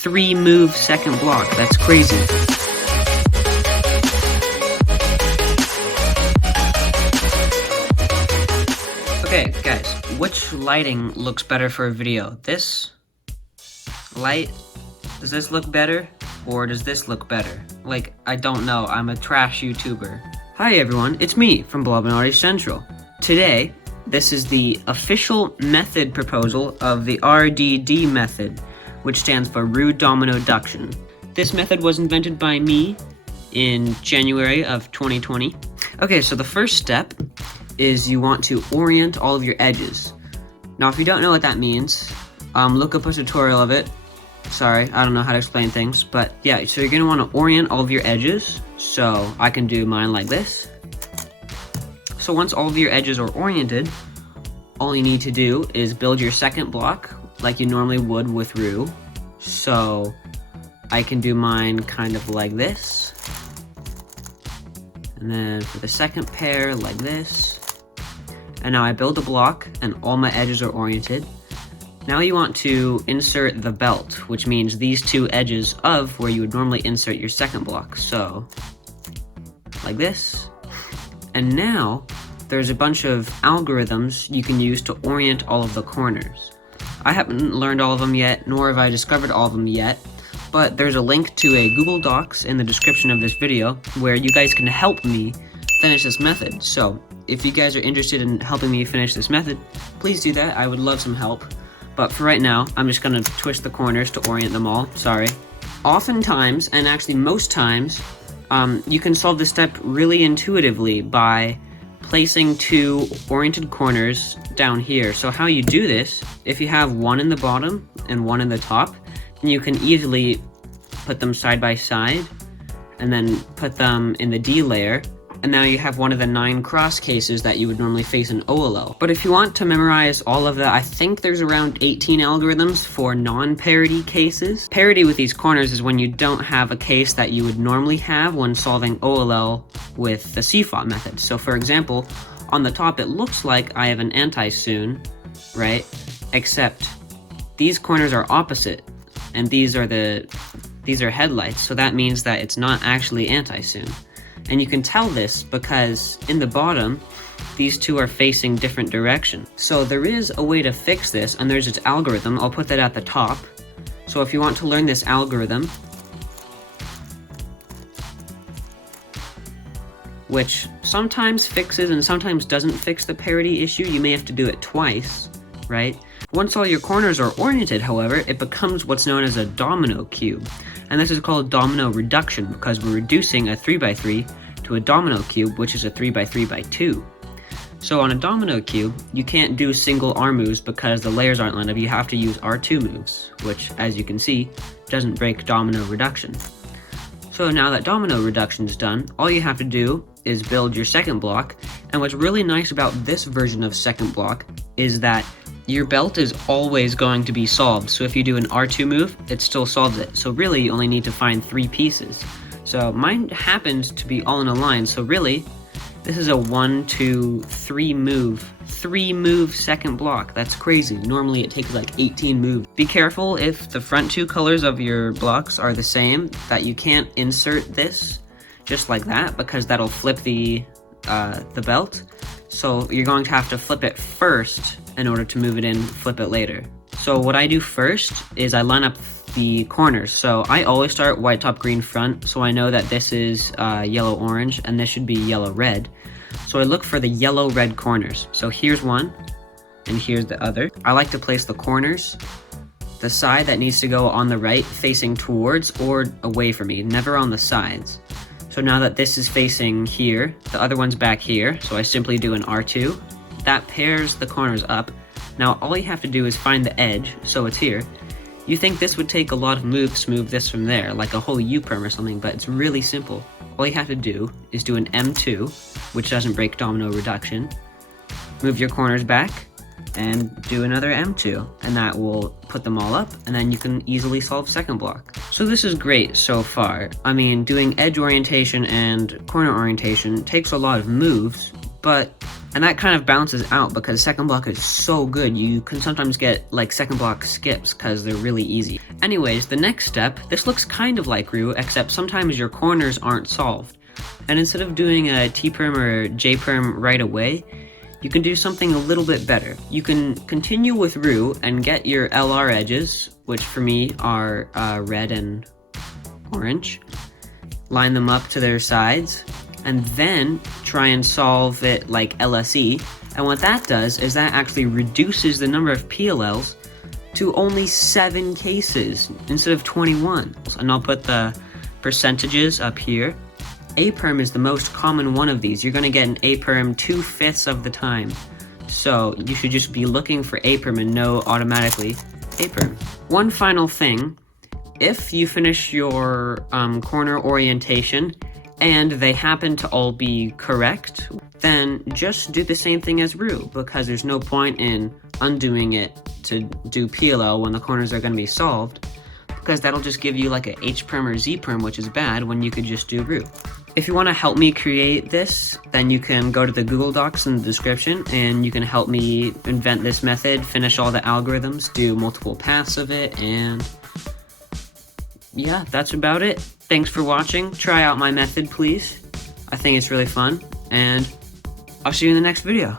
3-move second block. That's crazy. Okay, guys, which lighting looks better for a video? This light? Does this look better? Or does this look better? Like, I don't know. I'm a trash YouTuber. Hi everyone, it's me from Blobinati Central. Today, this is the official method proposal of the RDD method, which stands for Roux-Domino-Duction. This method was invented by me in January of 2020. Okay, so the first step is you want to orient all of your edges. Now, if you don't know what that means, look up a tutorial of it. Sorry, I don't know how to explain things, but yeah, so you're gonna wanna orient all of your edges. So I can do mine like this. So once all of your edges are oriented, all you need to do is build your second block like you normally would with Roux. So I can do mine kind of like this. And then for the second pair, like this. And now I build a block and all my edges are oriented. Now you want to insert the belt, which means these two edges of where you would normally insert your second block. So, like this. And now, there's a bunch of algorithms you can use to orient all of the corners. I haven't learned all of them yet, nor have I discovered all of them yet, but there's a link to a Google Docs in the description of this video where you guys can help me finish this method. So, if you guys are interested in helping me finish this method, please do that. I would love some help. But for right now, I'm just gonna twist the corners to orient them all, sorry. Oftentimes, and actually most times, you can solve this step really intuitively by placing two oriented corners down here. So how you do this, if you have one in the bottom and one in the top, then you can easily put them side by side and then put them in the D layer. And now you have one of the 9 cross cases that you would normally face in OLL. But if you want to memorize all of the, I think there's around 18 algorithms for non-parity cases. Parity with these corners is when you don't have a case that you would normally have when solving OLL with the CFOT method. So for example, on the top it looks like I have an anti-soon, right? Except these corners are opposite, and these are headlights, so that means that it's not actually anti-soon. And you can tell this because in the bottom, these two are facing different directions. So there is a way to fix this, and there's its algorithm. I'll put that at the top. So if you want to learn this algorithm, which sometimes fixes and sometimes doesn't fix the parity issue, you may have to do it twice, right? Once all your corners are oriented, however, it becomes what's known as a domino cube. And this is called domino reduction because we're reducing a 3x3 to a domino cube, which is a 3x3x2. So on a domino cube, you can't do single R moves because the layers aren't lined up. You have to use R2 moves, which, as you can see, doesn't break domino reduction. So now that domino reduction is done, all you have to do is build your second block. And what's really nice about this version of second block is that your belt is always going to be solved. So if you do an R2 move, it still solves it. So really, you only need to find 3 pieces. So mine happens to be all in a line. So really, this is a 1, 2, 3 move second block. That's crazy. Normally it takes like 18 moves. Be careful if the front 2 colors of your blocks are the same, that you can't insert this just like that because that'll flip the belt. So you're going to have to flip it first in order to move it in, flip it later. So what I do first is I line up the corners. So I always start white top, green front, so I know that this is yellow orange and this should be yellow red. So I look for the yellow red corners. So here's one and here's the other. I like to place the corners, the side that needs to go on the right facing towards or away from me, never on the sides. So now that this is facing here, the other one's back here, so I simply do an R2. That pairs the corners up. Now all you have to do is find the edge, so it's here. You think this would take a lot of moves to move this from there, like a whole U-perm or something, but it's really simple. All you have to do is do an M2, which doesn't break domino reduction, move your corners back, and do another M2, and that will put them all up, and then you can easily solve second block. So this is great so far. I mean, doing edge orientation and corner orientation takes a lot of moves, And that kind of balances out because second block is so good. You can sometimes get like second block skips because they're really easy. Anyways, the next step, this looks kind of like Roux, except sometimes your corners aren't solved. And instead of doing a T-perm or J-perm right away, you can do something a little bit better. You can continue with Roux and get your LR edges, which for me are red and orange. Line them up to their sides, and then try and solve it like LSE. And what that does is that actually reduces the number of PLLs to only 7 cases instead of 21. And I'll put the percentages up here. A-perm is the most common one of these. You're gonna get an A-perm 2/5 of the time. So you should just be looking for A-perm and know automatically A-perm. One final thing, if you finish your corner orientation and they happen to all be correct, then just do the same thing as Roux, because there's no point in undoing it to do PLL when the corners are going to be solved, because that'll just give you like a H-perm or Z-perm, which is bad when you could just do Roux. If you want to help me create this, then you can go to the Google Docs in the description and you can help me invent this method, finish all the algorithms, do multiple paths of it, and yeah, that's about it. Thanks for watching. Try out my method, please. I think it's really fun, and I'll see you in the next video.